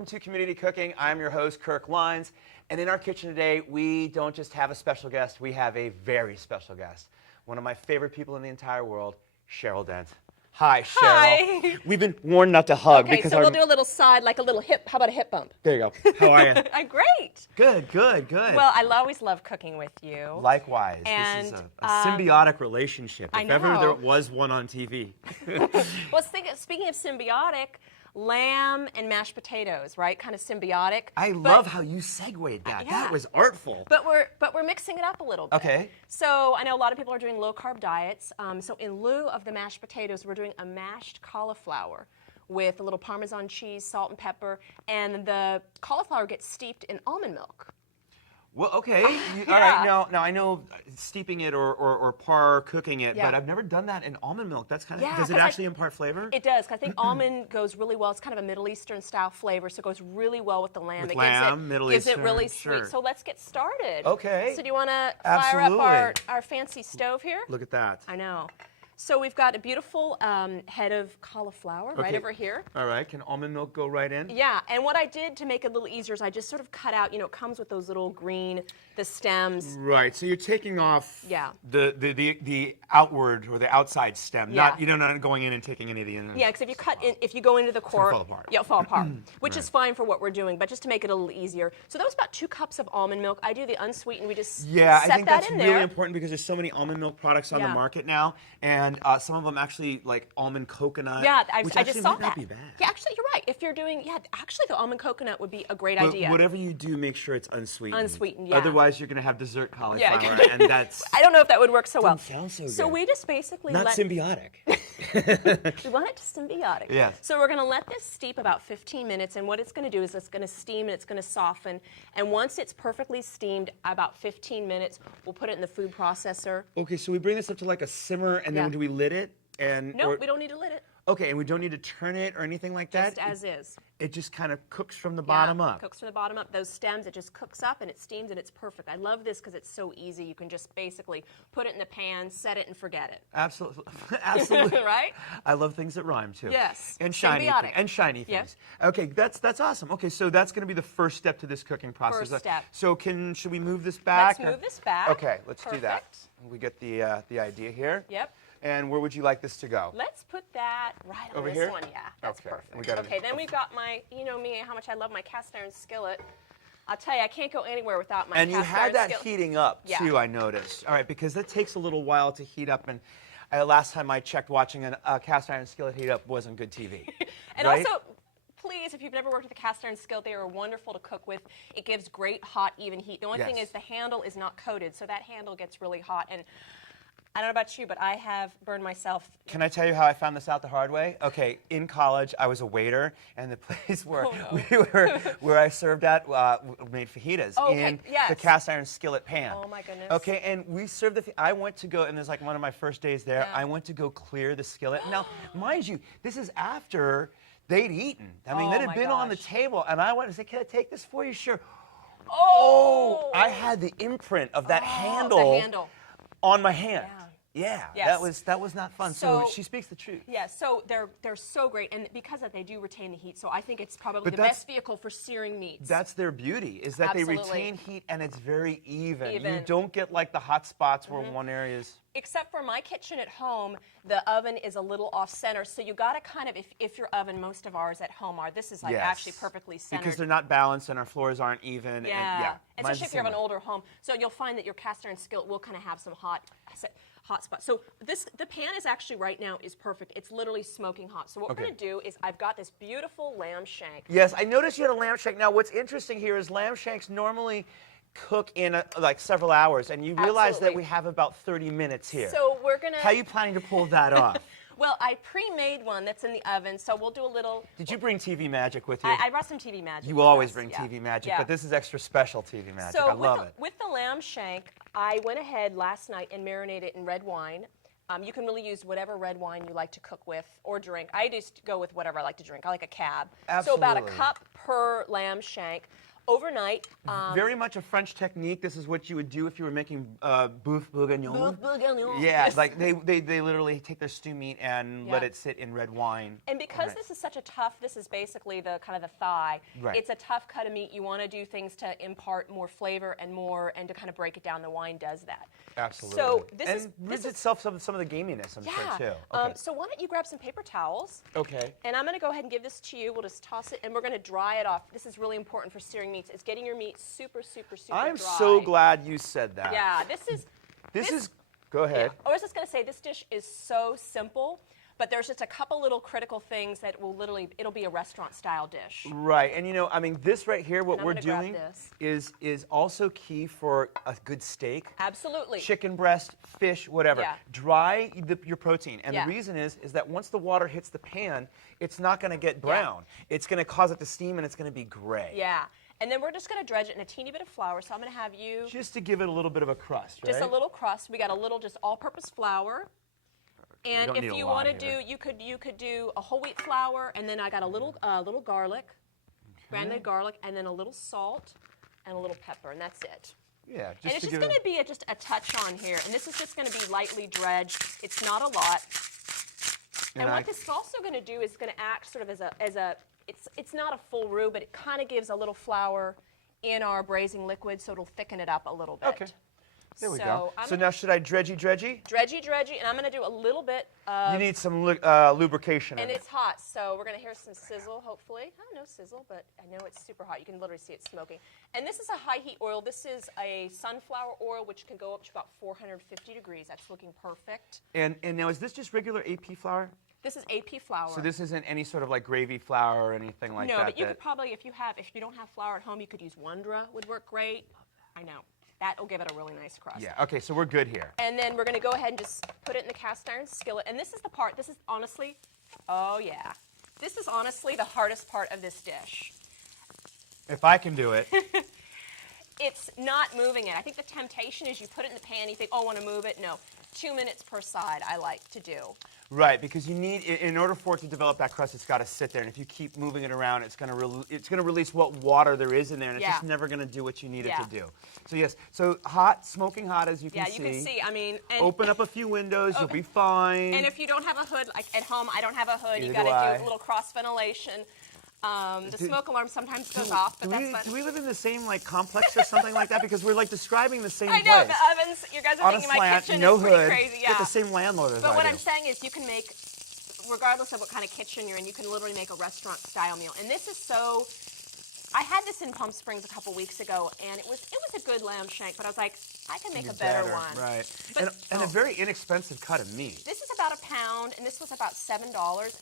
welcome to Community Cooking. I'm your host, Kirk Leins, and in our kitchen today, we don't just have a special guest, we have a very special guest. One of my favorite people in the entire world, Cheryl Dent. Hi, Cheryl. Hi. We've been warned not to hug Okay, because so we'll do a little side, like a little hip. How about a hip bump? There you go. How are you? I'm great. Good, good, good. Well, I always love cooking with you. Likewise. And, this is a symbiotic relationship, I if ever know. there was one on TV. Well, speaking of symbiotic, lamb and mashed potatoes, right? Kind of symbiotic. I love how you segued that. Yeah. That was artful. But we're mixing it up a little bit. Okay. So I know a lot of people are doing low-carb diets. So in lieu of the mashed potatoes, we're doing a mashed cauliflower with a little Parmesan cheese, salt and pepper, and the cauliflower gets steeped in almond milk. Well, okay. Yeah. All right. Now I know steeping it or par cooking it, Yeah. but I've never done that in almond milk. That's kind of. Yeah, does it 'cause actually impart flavor? It does. 'Cause I think almond goes really well. It's kind of a Middle Eastern style flavor, so it goes really well with the lamb. With it lamb, Middle gives Eastern, it really sure. sweet. So let's get started. Okay. So do you want to fire up Absolutely. our fancy stove here? Look at that. I know. So we've got a beautiful head of cauliflower right Okay. over here. All right. Can almond milk go right in? Yeah, and what I did to make it a little easier is I just sort of cut out, it comes with those little green, the stems. Right. So you're taking off. Yeah. The outward or the outside stem. Yeah. You're not going in and taking any of the in. Yeah, because if you go into the core, fall apart. yeah, it'll fall apart, which is fine for what we're doing, but just to make it a little easier. So that was about 2 cups of almond milk. I do the unsweetened. We just Yeah, set I think that that's in really there. important because there's so many almond milk products on the Yeah. market now, and some of them actually like almond coconut. Yeah, which I actually just saw might not that. be bad. Yeah, actually, you're right. If you're doing, actually, the almond coconut would be a great But idea. whatever you do, make sure it's unsweetened. Unsweetened, yeah. Otherwise, you're going to have dessert cauliflower, Yeah. and that's I don't know if that would work so well. sound so So good. we just basically not let symbiotic. we want it to symbiotic. Yes. So we're going to let this steep about 15 minutes, and what it's going to do is it's going to steam and it's going to soften. And once it's perfectly steamed, about 15 minutes, we'll put it in the food processor. Okay, so we bring this up to like a simmer, and then Yeah. do we lid it? And No, we don't need to lid it. Okay, and we don't need to turn it or anything like that. Just as is. It just kind of cooks from the bottom Yeah, up. Cooks from the bottom up. Those stems, it just cooks up and it steams and it's perfect. I love this because it's so easy. You can just basically put it in the pan, set it, and forget it. Absolutely, absolutely. Right? I love things that rhyme too. Yes. And shiny Symbiotic. and shiny Yep. things. Okay, that's awesome. Okay, so that's going to be the first step to this cooking process. First step. So should we move this back? Let's move this back. Okay, let's do that. Perfect. We get the idea here. Yep. And where would you like this to go? Let's put that right on Over this here? one. Yeah, that's Okay, perfect. we got it. Okay, then we've got my, you know me, how much I love my cast iron skillet. I'll tell you, I can't go anywhere without my And cast you had iron that skillet. heating up Yeah. too, I noticed. All right, because it takes a little while to heat up, and last time I checked, watching a cast iron skillet heat up wasn't good TV. And right? also, please, if you've never worked with a cast iron skillet, they are wonderful to cook with. It gives great, hot, even heat. The only thing Yes. is the handle is not coated, so that handle gets really hot. And I don't know about you, but I have burned myself. Can I tell you how I found this out the hard way? Okay, in college, I was a waiter, and the place where where I served at made fajitas Okay, in yes. the cast iron skillet pan. Oh my goodness. Okay, and we served I went to go, and it was like one of my first days there. Yeah. I went to go clear the skillet. Now, mind you, this is after they'd eaten. I mean, Oh that had my been on the gosh. table, and I went and said, "Can I take this for you?" Sure. Oh! I had the imprint of that The handle handle. on my hand. Yeah. Yeah, Yes. that was not fun. So So- she speaks the truth. Yeah, so they're so great, and because of that, they do retain the heat. So I think it's probably But the that's- best vehicle for searing meats. That's their beauty, is that they Absolutely. retain heat and it's very even. You Even. don't get like the hot spots where one area is. Except for my kitchen at home, the oven is a little off center, so you got to kind of, if your oven, most of ours at home are, this is like Yes. actually perfectly centered. Because they're not balanced and our floors aren't even. And, Yeah, mine's especially the if you have same an way. older home. So you'll find that your cast iron skillet will kind of have some hot spots. So the pan is actually right now is perfect. It's literally smoking hot. So what we're Okay. going to do is I've got this beautiful lamb shank. Yes, I noticed you had a lamb shank. Now, what's interesting here is lamb shanks normally cook in like several hours, and you realize that Absolutely. we have about 30 minutes here. So we're going to... How are you planning to pull that off? Well, I pre-made one that's in the oven, so we'll do a little... Did you bring TV magic with you? I brought some TV magic. You with always us, bring yeah. TV magic, Yeah. but this is extra special TV magic. So I love it. with the lamb shank, I went ahead last night and marinated it in red wine. You can really use whatever red wine you like to cook with or drink. I just go with whatever I like to drink. I like a cab. So about a Absolutely. cup per lamb shank. overnight. Very much a French technique. This is what you would do if you were making boeuf bourguignon. Boeuf bourguignon. Yeah, Yes. like they literally take their stew meat and let it sit in red wine. And because this is such a tough, this is basically the kind of the thigh. Right. It's a tough cut of meat. You want to do things to impart more flavor and to kind of break it down. The wine does that. Absolutely. So rids itself some of the gaminess, I'm sure, too. Okay. So why don't you grab some paper towels? Okay. And I'm going to go ahead and give this to you. We'll just toss it, and we're going to dry it off. This is really important for searing meats. It's getting your meat super, super, super I'm dry. so glad you said that. Yeah, This is. Go ahead. Yeah. I was just going to say, this dish is so simple, but there's just a couple little critical things that will it'll be a restaurant-style dish. Right, and I mean, this right here, what And I'm we're gonna grab doing this. is also key for a good steak. Absolutely. Chicken breast, fish, whatever. Yeah. Dry your protein, and Yeah. the reason is that once the water hits the pan, it's not going to get brown. It's going to cause it to steam, and it's going to be gray. Yeah. And then we're just going to dredge it in a teeny bit of flour. So I'm going to have you Just to give it a little bit of a crust, right? just a little crust. We got a little just all-purpose flour. And don't if need a you lot want to here. do, you could do a whole wheat flour, and then I got a little garlic, granulated garlic, and then a little salt and a little pepper, and that's it. Yeah, just And it's to just give going to it. be just a touch on here, and this is just going to be lightly dredged. It's not a lot. And what this is also going to do is going to act sort of as a it's not a full roux, but it kind of gives a little flour in our braising liquid, so it'll thicken it up a little bit. Okay. There we So go. I'm So gonna- now should I dredgy? Dredgy, and I'm going to do a little bit of... You need some lubrication in And it. it's hot, so we're going to hear some sizzle, hopefully. Oh, no sizzle, but I know it's super hot. You can literally see it smoking. And this is a high heat oil. This is a sunflower oil, which can go up to about 450 degrees. That's looking perfect. And now, is this just regular AP flour? This is AP flour. So this isn't any sort of like gravy flour or anything like that? No, but you could probably, if you don't have flour at home, you could use Wondra, would work great. I know. That'll give it a really nice crust. Yeah, okay, so we're good here. And then we're going to go ahead and just put it in the cast iron skillet. And this is the part, this is honestly, oh yeah. This is honestly the hardest part of this dish. If I can do it. It's not moving it. I think the temptation is you put it in the pan, you think, oh, I want to move it. No, 2 minutes per side I like to do. Right, because you need, in order for it to develop that crust, it's got to sit there. And if you keep moving it around, it's going to release what water there is in there, and it's just never going to do what you need it to do. So yes, so hot, smoking hot, as you can see. Yeah, you can see. I mean, and open up a few windows, you'll be fine. And if you don't have a hood, like at home, I don't have a hood. You Neither got to do do a little cross ventilation. The smoke alarm sometimes goes off, but that's fine. Do we live in the same like complex or something like that? Because we're like describing the same I know place. the ovens. You guys are On a thinking my slant, kitchen no is pretty hood, crazy. Yeah. get the same landlord as But I what do. I'm saying is, you can make, regardless of what kind of kitchen you're in, you can literally make a restaurant-style meal. And this is so. I had this in Palm Springs a couple weeks ago, and it was a good lamb shank. But I was like, I can make a better one. Right. But, and a very inexpensive cut of meat. This is about £1, and this was about $7.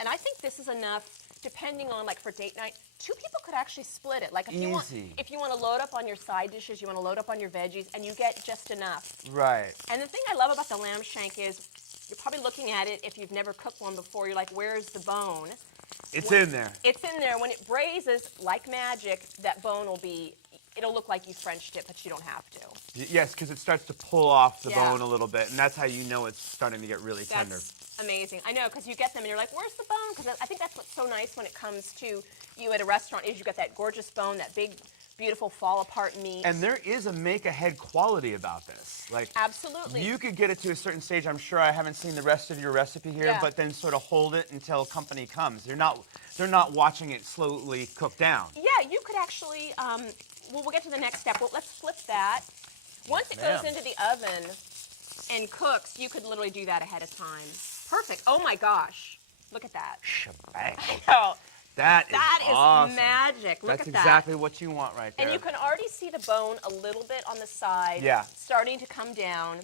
And I think this is enough, depending on, like, for date night. 2 people could actually split it. Like, if you want to load up on your side dishes, you want to load up on your veggies, and you get just enough. Right. And the thing I love about the lamb shank is, you're probably looking at it, if you've never cooked one before, you're like, where's the bone? It's in there. It's in there. When it braises, like magic, that bone will be, it'll look like you Frenched it, but you don't have to. Yes, because it starts to pull off the bone a little bit, and that's how you know it's starting to get really tender. That's amazing. I know, because you get them and you're like, where's the bone? Because I think that's what's so nice when it comes to you at a restaurant is you got that gorgeous bone, that big, beautiful fall-apart meat. And there is a make-ahead quality about this. Like, absolutely. You could get it to a certain stage. I'm sure I haven't seen the rest of your recipe here, but then sort of hold it until company comes. They're not watching it slowly cook down. Yeah, you could actually, well, we'll get to the next step. Well, let's flip that. Once it goes into the oven and cooks, you could literally do that ahead of time. Perfect. Oh my gosh. Look at that. Shebang. Oh, That is awesome. Magic. Look That's at that. exactly what you want right there. And you can already see the bone a little bit on the side starting to come down.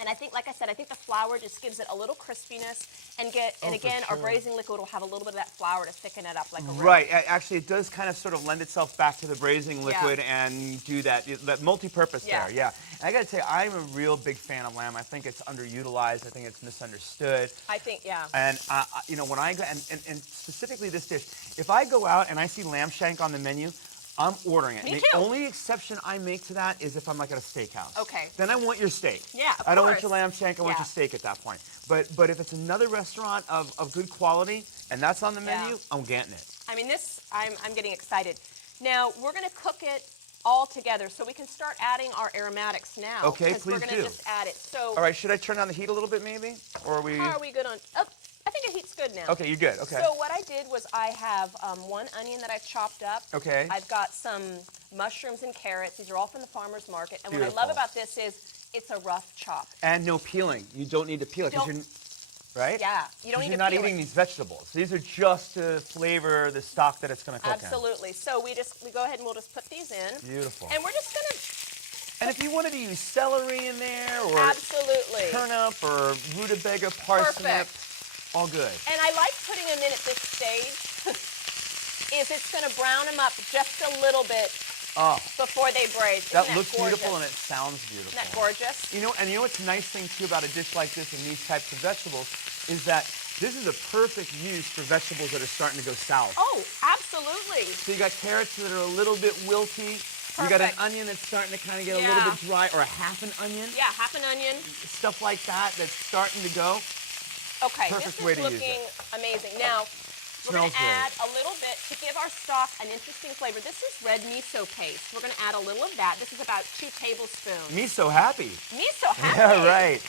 And I think, like I said, I think the flour just gives it a little crispiness, and again, our braising liquid will have a little bit of that flour to thicken it up like a roux. Right. Actually, it does kind of sort of lend itself back to the braising liquid and do that multi-purpose there. Yeah. And I got to tell you, I'm a real big fan of lamb. I think it's underutilized. I think it's misunderstood. I think, And you know, when I go and specifically this dish, if I go out and I see lamb shank on the menu, I'm ordering it. Me and too. the only exception I make to that is if I'm like at a steakhouse. Okay. Then I want your steak. Yeah, of I don't want course. your lamb shank, I want your steak at that point. But if it's another restaurant of good quality and that's on the menu, I'm getting it. I mean, this, I'm getting excited. Now, we're going to cook it all together, so we can start adding our aromatics now. Okay, because we're please going do. to just add it. So, All right, should I turn down the heat a little bit, maybe? Or are we... how are we good on... Oh, I think the heat's good now. Okay, you're good. Okay. So what I did was I have 1 onion that I've chopped up. Okay. I've got some mushrooms and carrots. These are all from the farmer's market. And Beautiful. what I love about this is it's a rough chop. And no peeling. You don't need to peel it because you're... Right? Yeah, you don't need to you're not peel eating it. these vegetables. These are just to flavor the stock that it's going to cook Absolutely. So we go ahead and we'll just put these in. Beautiful. And we're just going to... And if you wanted to use celery in there, or Absolutely. turnip, or rutabaga, parsnip, Perfect. all good. And I like putting them in at this stage is it's going to brown them up just a little bit before they braise. That Isn't looks gorgeous? beautiful and it sounds beautiful. Isn't that gorgeous? You know, and you know what's a nice thing too about a dish like this and these types of vegetables is that this is a perfect use for vegetables that are starting to go south. Oh, absolutely. So you got carrots that are a little bit wilty. You got an Perfect. onion that's starting to kind of get a Yeah. little bit dry, or a half an onion. Yeah, half an onion. Stuff like that that's starting to go. Okay, Perfect this way is to use looking it. amazing. Now, we're going Smells to great. add a little bit to give our stock an interesting flavor. This is red miso paste. We're going to add a little of that. This is about 2 tablespoons. Me so happy. Miso happy. Yeah, right.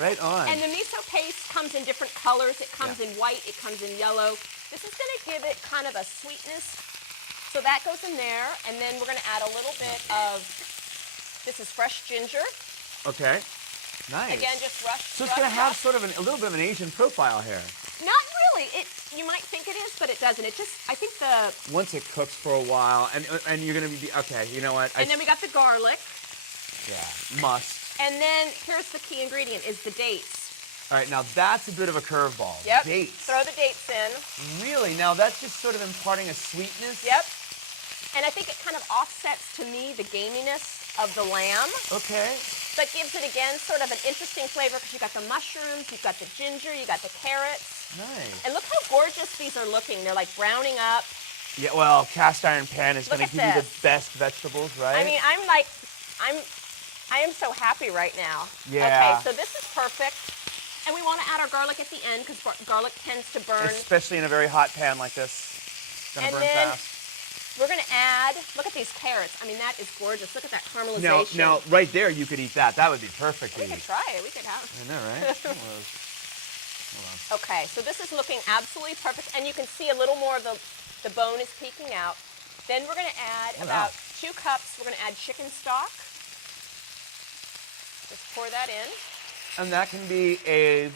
Right on. And the miso paste comes in different colors. It comes in white. It comes in yellow. This is going to give it kind of a sweetness. So that goes in there. And then we're going to add a little bit of, this is fresh ginger. Okay. Nice. Again, just So it's going to have sort of a little bit of an Asian profile here. Not really. You might think it is, but it doesn't. It just, I think the... Once it cooks for a while, and you're going to be, okay, you know what? And then we got the garlic. Yeah, must. And then here's the key ingredient, is the dates. All right, now that's a bit of a curveball. Yep. Dates. Throw the dates in. Really? Now that's just sort of imparting a sweetness? Yep. And I think it kind of offsets, to me, the gaminess of the lamb. Okay. But gives it, again, sort of an interesting flavor because you've got the mushrooms, you've got the ginger, you've got the carrots. Nice. And look how gorgeous these are looking. They're like browning up. Yeah, well, cast iron pan is Look going to at give you this. the best vegetables, right? I mean, I am so happy right now. Yeah. Okay, so this is perfect. And we want to add our garlic at the end because garlic tends to burn. Especially in a very hot pan like this. It's going to And burn then fast. we're going to add, look at these carrots. I mean, that is gorgeous. Look at that caramelization. Now, right there, you could eat that. That would be perfect to We could eat. try it. We could have I it. know, right? Hold on. Okay, so this is looking absolutely perfect. And you can see a little more of the bone is peeking out. Then we're going to add about 2 cups. We're going to add chicken stock. Just pour that in. And that can be a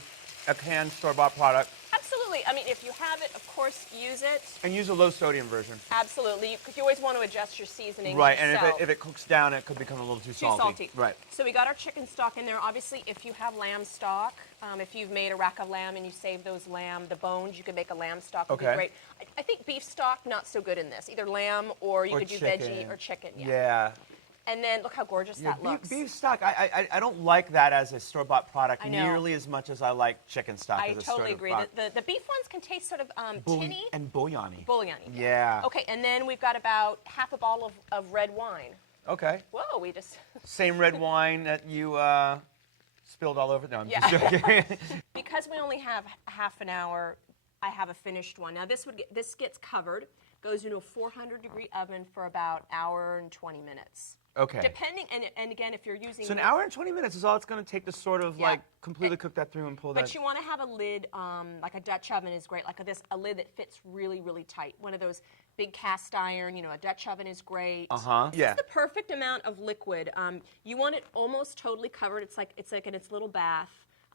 canned store-bought product. Absolutely. I mean, if you have it, of course, use it. And use a low-sodium version. Absolutely, because you always want to adjust your seasoning. Right, and yourself. if it cooks down, it could become a little too salty. Too salty. Right. So we got our chicken stock in there. Obviously, if you have lamb stock, if you've made a rack of lamb and you save those the bones, you could make a lamb stock. Would be great. I think beef stock, not so good in this. Either lamb or you could do veggie or chicken. Yeah. And then look how gorgeous that looks. Beef stock, I don't like that as a store-bought product I know. nearly as much as I like chicken stock I as a totally agree. store-bought. The beef ones can taste sort of tinny. And bouillon-y. Bouillon-y. Yeah. Okay, and then we've got about half a bottle of red wine. Okay. Whoa, we just... Same red wine that you spilled all over? No, I'm Yeah. just joking. Because we only have half an hour, I have a finished one. Now this gets covered, goes into a 400-degree oven for about an hour and 20 minutes. Okay. Depending, and again, if you're using... So an hour and 20 minutes is all it's going to take to sort of like completely cook that through and pull that. But you want to have a lid, like a Dutch oven is great, like a lid that fits really, really tight. One of those big cast iron, a Dutch oven is great. Yeah. It's the perfect amount of liquid. You want it almost totally covered. It's like in its little bath.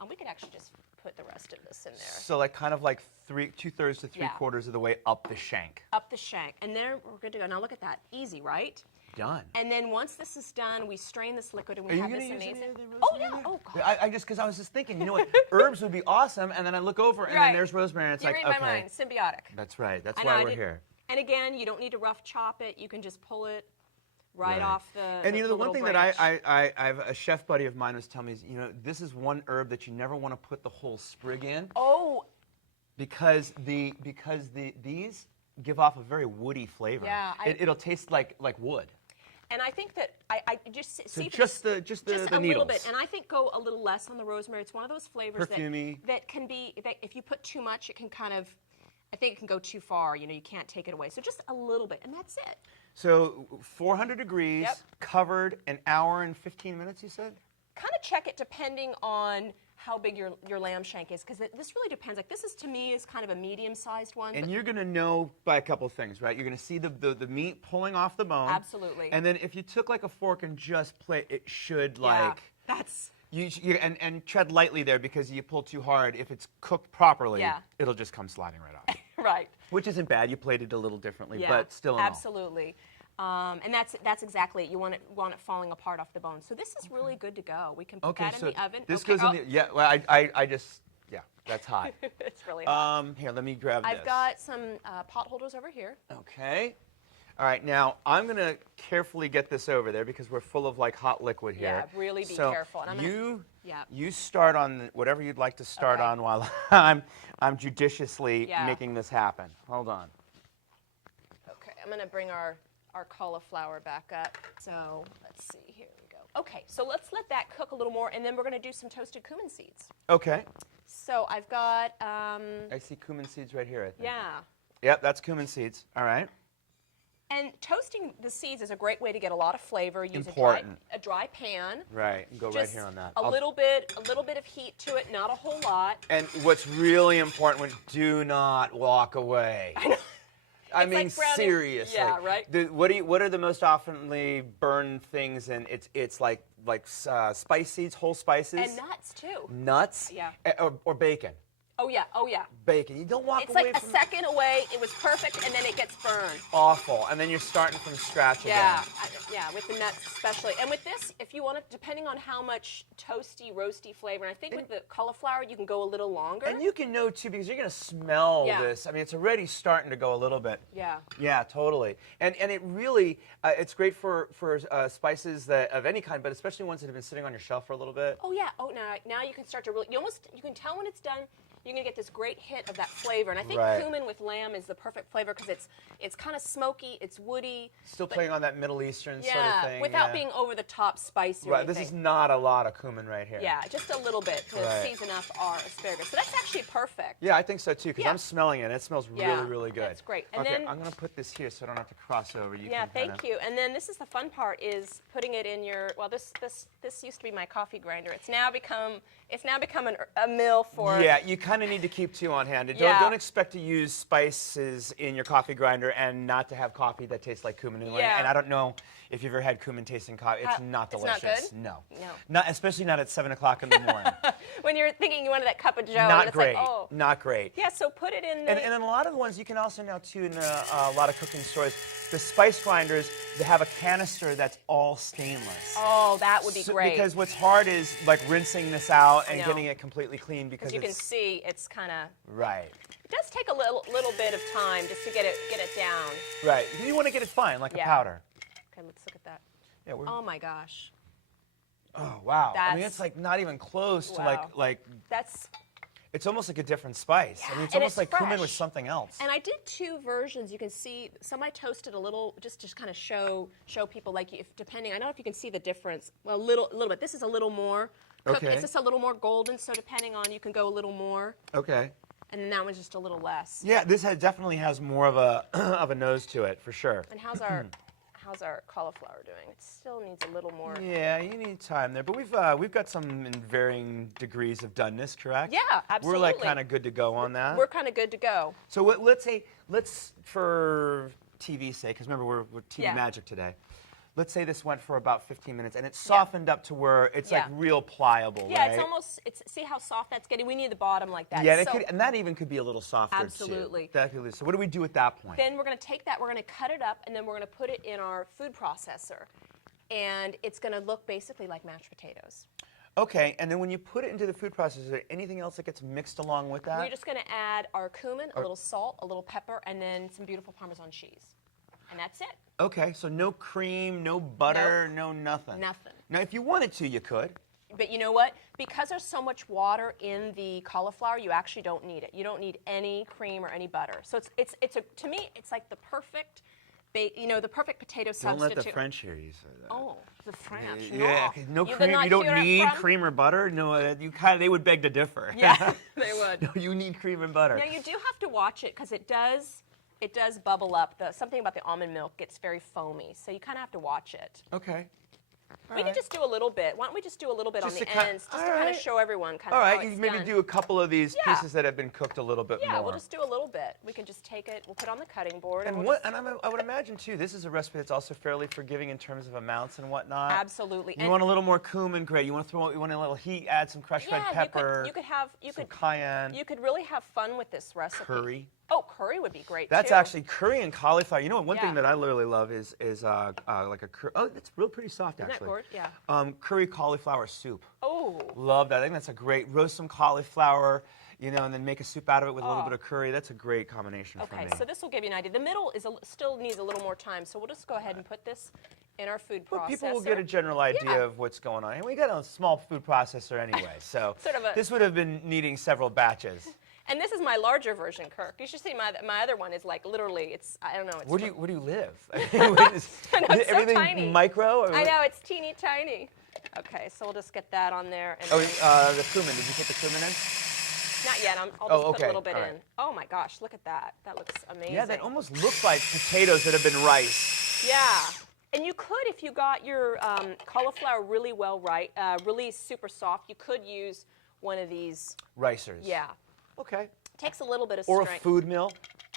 We could actually just put the rest of this in there. So like kind of like 2/3 to 3/4 of the way up the shank. Up the shank. And there we're good to go. Now look at that. Easy, right? Done. And then once this is done, we strain this liquid and we Are you have gonna this use any amazing... of the Oh, rosemary? yeah. Oh, God. Because I was just thinking, you know what? Herbs would be awesome, and then I look over, and then there's rosemary, and it's you like, read okay. my mind. Symbiotic. That's right. That's I know, why I we're did- here. And again, you don't need to rough chop it. You can just pull it right off the And the one little thing branch. that I have a chef buddy of mine was telling me is, this is one herb that you never want to put the whole sprig in. Oh. Because these give off a very woody flavor. Yeah, It'll taste like wood. And I think that I just see Just the just needles. a little bit, and I think go a little less on the rosemary. It's one of those flavors Perfumey. that can be that if you put too much, it can kind of, I think it can go too far. You can't take it away. So just a little bit, and that's it. So 400 degrees, Yep. covered an hour and 15 minutes, you said? Kind of check it depending on how big your lamb shank is, because this really depends. Like this is, to me, is kind of a medium-sized one. And you're going to know by a couple things, right? You're going to see the meat pulling off the bone. Absolutely. And then if you took like a fork and just play, it should Yeah, like... that's... And tread lightly there, because you pull too hard. If it's cooked properly, Yeah. it'll just come sliding right off. Right. Which isn't bad. You played it a little differently, Yeah, but still in all. absolutely. And that's exactly it. You want it falling apart off the bone. So this is really good to go. We can put that in the oven. This Okay, goes in the, yeah, well, I just, yeah, that's hot. It's really hot. Here, let me grab this. I've got some pot holders over here. Okay. All right, now I'm going to carefully get this over there because we're full of like hot liquid here. Yeah, really be so careful. And you start on whatever you'd like to start Okay. on while I'm judiciously Yeah. making this happen. Hold on. Okay, I'm going to bring our cauliflower back up. So let's see, here we go. Okay, so let's let that cook a little more, and then we're going to do some toasted cumin seeds. Okay. So I've got, I see cumin seeds right here, I think. yeah. Yep, that's cumin seeds. All right. And toasting the seeds is a great way to get a lot of flavor. Use Important. a dry pan. Right, and go right Just here on that. A little bit of heat to it, not a whole lot. And what's really important, do not walk away. I know. I It's mean, like browning- seriously. Yeah, right? What are the most oftenly burned things? And it's like spice seeds, whole spices. And nuts too. Nuts. Yeah. Or bacon. Oh yeah, oh yeah. Bacon. You don't walk It's away like a from second away, it was perfect, and then it gets burned. awful, and then you're starting from scratch Yeah, again. yeah, with the nuts especially. And with this, if you want it, depending on how much toasty, roasty flavor, and I think with the cauliflower, you can go a little longer. And you can know too, because you're gonna smell Yeah. this. I mean, it's already starting to go a little bit. Yeah. Yeah, totally. And it really, it's great for spices that of any kind, but especially ones that have been sitting on your shelf for a little bit. Oh yeah. Oh, now you can start to really. You can tell when it's done. You're gonna get this great hit of that flavor, and I think Right. cumin with lamb is the perfect flavor because it's kind of smoky, it's woody. Still playing on that Middle Eastern Yeah, sort of thing. without yeah. being over the top spicy. Or Right, anything. this is not a lot of cumin right here. Yeah, just a little bit to Right. season up our asparagus. So that's actually perfect. Yeah, I think so too, because Yeah. I'm smelling it. It smells Yeah, really, really good. that's great. And okay, then- I'm going to put this here so I don't have to cross over. You Yeah, can thank you. And then this is the fun part: is putting it in your. Well, this used to be my coffee grinder. It's now become a mill for. Yeah, you kind of need to keep two on hand. Yeah. Don't expect to use spices in your coffee grinder and not to have coffee that tastes like cumin. Yeah. And I don't know if you've ever had cumin tasting coffee. It's not it's not delicious. good? No. No. Not, especially not at 7 o'clock in the morning. When you're thinking you wanted that cup of Joe, and Not it's great. like, oh. Not great. Yeah, so put it in. And in a lot of the ones, you can also now too, in a lot of cooking stores, the spice grinders, they have a canister that's all stainless. Oh, that would be great. Because what's hard is like rinsing this out and know. getting it completely clean because you can it's see it's kind of. right. It does take a little bit of time just to get it down. Right. You want to get it fine, like Yeah. a powder. Okay, let's look at that. Yeah. Oh my gosh, Oh wow. I mean, That's- it's like not even close to Wow. like. that's. It's almost like a different spice. I mean, it's and almost it's like cumin fresh. with something else. And I did two versions. You can see some I toasted a little, just to kind of show people, like if depending. I don't know if you can see the difference. Well, a little bit. This is a little more. Cooked. Okay. It's just a little more golden. So depending on, you can go a little more, Okay. and then that one's just a little less. Yeah, this definitely has more of a of a nose to it for sure. And how's our cauliflower doing? It still needs a little more. Yeah, you need time there, but we've got some in varying degrees of doneness, correct? Yeah, absolutely. We're like kind of good to go on that. We're kind of good to go. So let's for TV's sake, because remember we're TV Yeah. magic today. Let's say this went for about 15 minutes, and it's softened up to where it's like Yeah. real pliable, Yeah, right? it's almost. See how soft that's getting. We need the bottom like that. Yeah, So and that even could be a little softer Absolutely. too. Absolutely. So what do we do at that point? then we're going to take that. We're going to cut it up, and then we're going to put it in our food processor, and it's going to look basically like mashed potatoes. Okay, and then when you put it into the food processor, is there anything else that gets mixed along with that? We're just going to add our cumin, a little salt, a little pepper, and then some beautiful Parmesan cheese, and that's it. Okay, so no cream, no butter, no nothing. Nothing. Now, if you wanted to, you could. But you know what? Because there's so much water in the cauliflower, you actually don't need it. You don't need any cream or any butter. So to me, it's like the perfect, the perfect potato Don't substitute. let the French hear you say that. Oh, the French. Yeah, 'cause no You cream. cannot You don't hear it need from- cream or butter. No, they would beg to differ. Yeah, they would. No, you need cream and butter. Now you do have to watch it because it does it does bubble up. Something about the almond milk gets very foamy, so you kind of have to watch it. Okay. We can just do a little bit. Why don't we just do a little bit on the ends, just to kind of show everyone kind of how it's you maybe done. do a couple of these pieces that have been cooked a little bit more. Yeah, we'll just do a little bit. We can just take it, we'll put it on the cutting board. And I would imagine, too, this is a recipe that's also fairly forgiving in terms of amounts and whatnot. Absolutely. You want a little more cumin, great. You want a little heat, add some crushed red pepper, some cayenne. You could really have fun with this recipe. Curry. Oh, curry would be great, That's too. actually curry and cauliflower. You know what? One thing that I literally love is like a curry. Oh, it's real pretty soft, actually. Isn't that gorgeous? Yeah. Curry cauliflower soup. Oh. Love that. I think that's a great, roast some cauliflower, you know, and then make a soup out of it with a little bit of curry. That's a great combination for me. Okay, so this will give you an idea. The middle still needs a little more time, so we'll just go ahead and put this in our food processor. People will get a general idea of what's going on. And we got a small food processor anyway, so this would have been needing several batches. And this is my larger version, Kirk. You should see my other one is like literally, I don't know. It's Where do you live? I know, it's everything so tiny. Micro? I know, it's teeny tiny. Okay, so we'll just get that on there. And the cumin. Did you put the cumin in? Not yet. I'll just put a little bit in. Oh my gosh, look at that. That looks amazing. Yeah, that almost looks like potatoes that have been riced. Yeah. And you could, if you got your cauliflower really really super soft, you could use one of these. Ricers. Yeah. Okay. Takes a little bit of strength. strength. Or a food mill.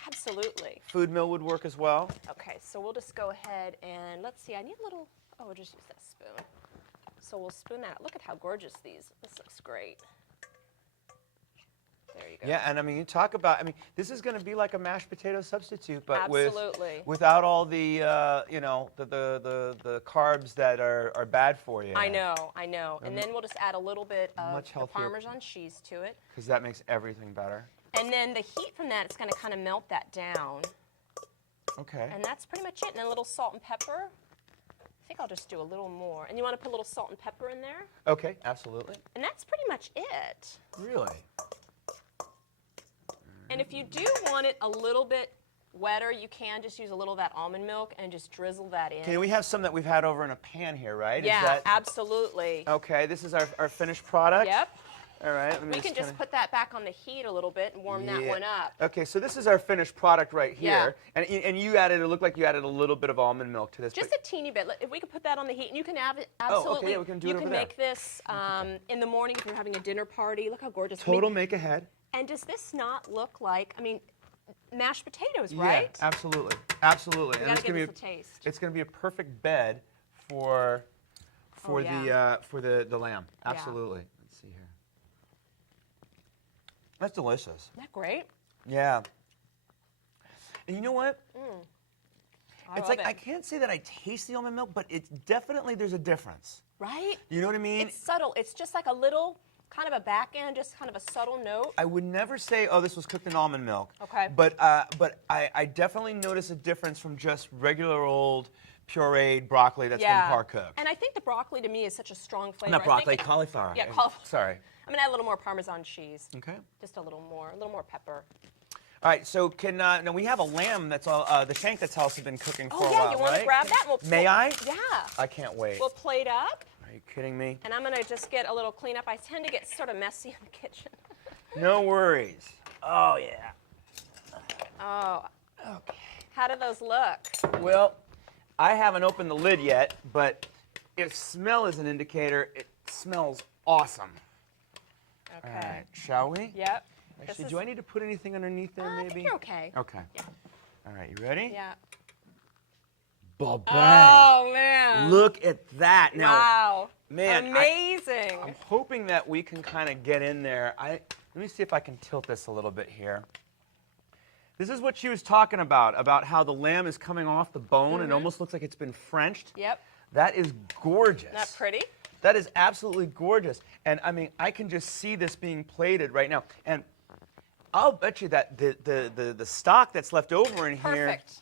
Absolutely. Food mill would work as well. Okay, so we'll just go ahead and let's see. I need a little. Oh, we'll just use that spoon. So we'll spoon that out. Look at how gorgeous this looks great. There you go. Yeah, and I mean, you talk about. I mean, this is going to be like a mashed potato substitute, but without all the you know, the carbs that are bad for you. I know. And then we'll just add a little bit of the Parmesan cheese to it. Because that makes everything better. And then the heat from that is going to kind of melt that down. Okay. And that's pretty much it. And then a little salt and pepper. I think I'll just do a little more. And you want to put a little salt and pepper in there? Okay, absolutely. And that's pretty much it. Really? And if you do want it a little bit wetter, you can just use a little of that almond milk and just drizzle that in. Okay, we have some that we've had over in a pan here, right? Yeah, absolutely. Okay, this is our finished product? Yep. All right. We can just put that back on the heat a little bit and warm that one up. Okay, so this is our finished product right here. Yeah. And you added, it looked like you added a little bit of almond milk to this. Just a teeny bit. If we could put that on the heat, and you can have it, absolutely. Oh, okay, yeah, we can do it over there. You can make this in the morning if you're having a dinner party. Look how gorgeous. Total make ahead. And does this not look like, I mean, mashed potatoes, right? Yeah, absolutely. Absolutely. And it's going to be a taste. It's going to be a perfect bed for the lamb. Absolutely. Yeah. Let's see here. That's delicious. Isn't that great? Yeah. And you know what? It's like I can't say that I taste the almond milk, but it's definitely there's a difference. Right? You know what I mean? It's subtle. It's just like a little kind of a back end, just kind of a subtle note. I would never say, oh, this was cooked in almond milk. Okay. But I definitely notice a difference from just regular old pureed broccoli that's been par cooked. And I think the broccoli to me is such a strong flavor. Not broccoli, cauliflower. Yeah, cauliflower. Sorry. I'm gonna add a little more Parmesan cheese. Okay. Just a little more pepper. All right, so now we have a lamb that's the shank that's also been cooking for a while, Oh yeah, you want to grab that? May I? Yeah. I can't wait. We'll plate up. Are you kidding me? And I'm gonna just get a little cleanup. I tend to get sort of messy in the kitchen. No worries. Oh yeah. Oh. Okay. How do those look? Well, I haven't opened the lid yet, but if smell is an indicator, it smells awesome. Okay. All right, shall we? Yep. Actually, do I need to put anything underneath there, maybe? I think you're okay. Okay. Yeah. All right, you ready? Yeah. Bang. Oh, man. Look at that. Now, wow. Man. Amazing. I'm hoping that we can kind of get in there. Let me see if I can tilt this a little bit here. This is what she was talking about how the lamb is coming off the bone and almost looks like it's been Frenched. Yep. That is gorgeous. Isn't that pretty? That is absolutely gorgeous. And I mean, I can just see this being plated right now. And I'll bet you that the stock that's left over in here. Perfect.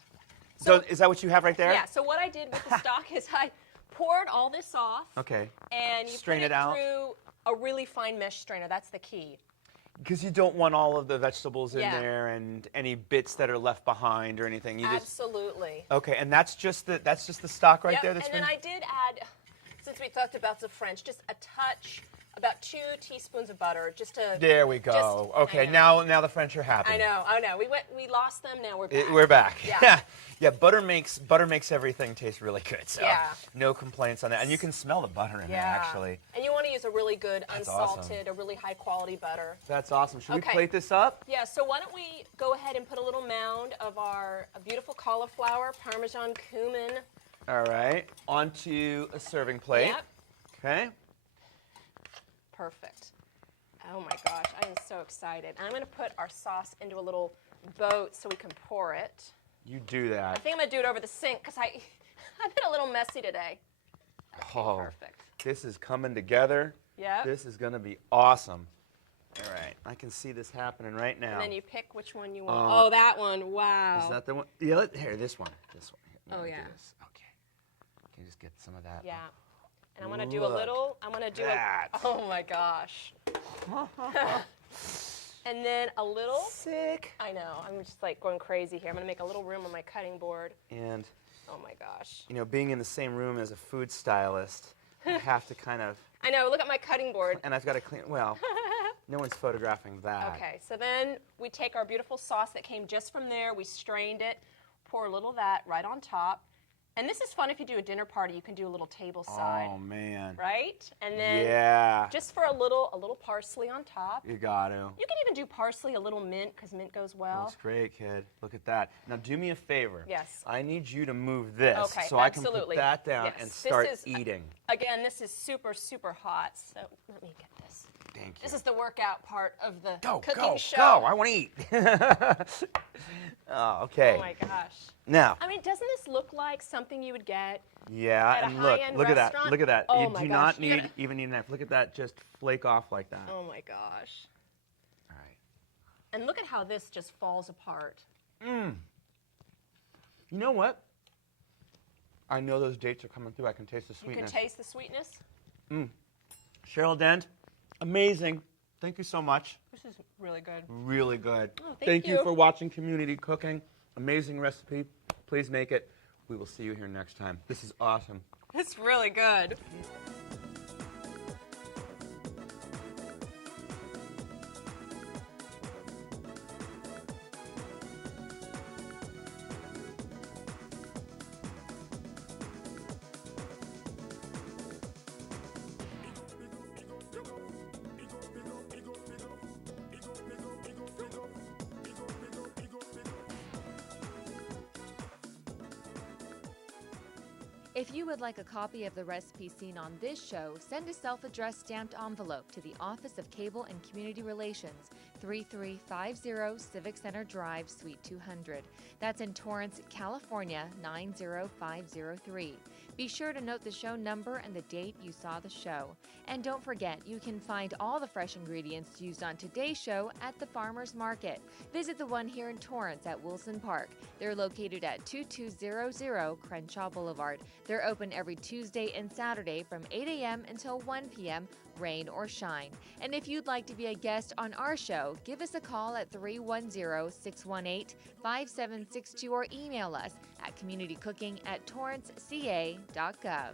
So is that what you have right there? Yeah, so what I did with the stock is I poured all this off. Okay. And you strain put it out through a really fine mesh strainer. That's the key. Because you don't want all of the vegetables in Yeah. there and any bits that are left behind or anything. You Absolutely. Okay, and that's just the stock right Yep. there. That's and then I did add, since we talked about the French, just a touch about 2 teaspoons of butter, just to. There we go. Okay, now the French are happy. I know. We lost them. Now we're back. We're back. Yeah. Yeah. Butter makes everything taste really good. So Yeah. no complaints on that. And you can smell the butter in there actually. And you want to use a really good, That's unsalted, awesome. a really high quality butter. That's awesome. Should we Okay. plate this up? Yeah. So why don't we go ahead and put a little mound of our beautiful cauliflower, Parmesan cumin. All right. Onto a serving plate. Yep. Okay. Perfect. Oh my gosh, I am so excited. And I'm going to put our sauce into a little boat so we can pour it. You do I that. think I'm going to do it over the sink because I've been a little messy today. Oh, Perfect. this is coming together. Yep. This is going to be awesome. All right. I can see this happening right now. And then you pick which one you want. Oh, that one. Wow. Is that the one? Yeah, here, this one. This one. Here, let Oh, me do yeah. this. Okay. Can you just get some of that? Yeah. And I'm going to do a Look little. I'm going to do that. Oh my gosh. And then a little. Sick. I know. I'm just like going crazy here. I'm going to make a little room on my cutting board. And, Oh my gosh. you know, being in the same room as a food stylist, I have to kind of, I know. Look at my cutting board. and I've got to clean, well, no one's photographing that. Okay, so then we take our beautiful sauce that came just from there, we strained it, pour a little of that right on top. And this is fun if you do a dinner party, you can do a little table side, Oh, man. right? And then Yeah. just for a little parsley on top. You got to. You can even do parsley, a little mint, because mint goes well. That's great, kid. Look at that. Now, do me a favor. Yes. I need you to move this Okay, so I can put absolutely. that down Yes, and this start is- eating. Again, this is super, super hot, so let me get this. Thank you. This is the workout part of the Go, cooking go, show. go. I want to eat. Oh, okay. Oh my gosh. Now, I mean, doesn't this look like something you would get yeah, at a and look, high-end look at that. restaurant? Look at that. Oh You my do gosh, not you're need gonna- even need a knife. Look at that. Just flake off like that. Oh my gosh. All right. And look at how this just falls apart. You know what? I know those dates are coming through. I can taste the You sweetness. can taste the sweetness. Cheryl Dent, amazing. Thank you so much. This is really good. Really good. Oh, thank you you. for watching Community Cooking. Amazing recipe. Please make it. We will see you here next time. This is awesome. It's really good. If you would like a copy of the recipe seen on this show, send a self-addressed stamped envelope to the Office of Cable and Community Relations, 3350 Civic Center Drive, Suite 200. That's in Torrance, California, 90503. Be sure to note the show number and the date you saw the show. And don't forget, you can find all the fresh ingredients used on today's show at the Farmers Market. Visit the one here in Torrance at Wilson Park. They're located at 2200 Crenshaw Boulevard. They're open every Tuesday and Saturday from 8 a.m. until 1 p.m., rain or shine. And if you'd like to be a guest on our show, give us a call at 310-618-5762 or email us at communitycooking@torranceca.gov.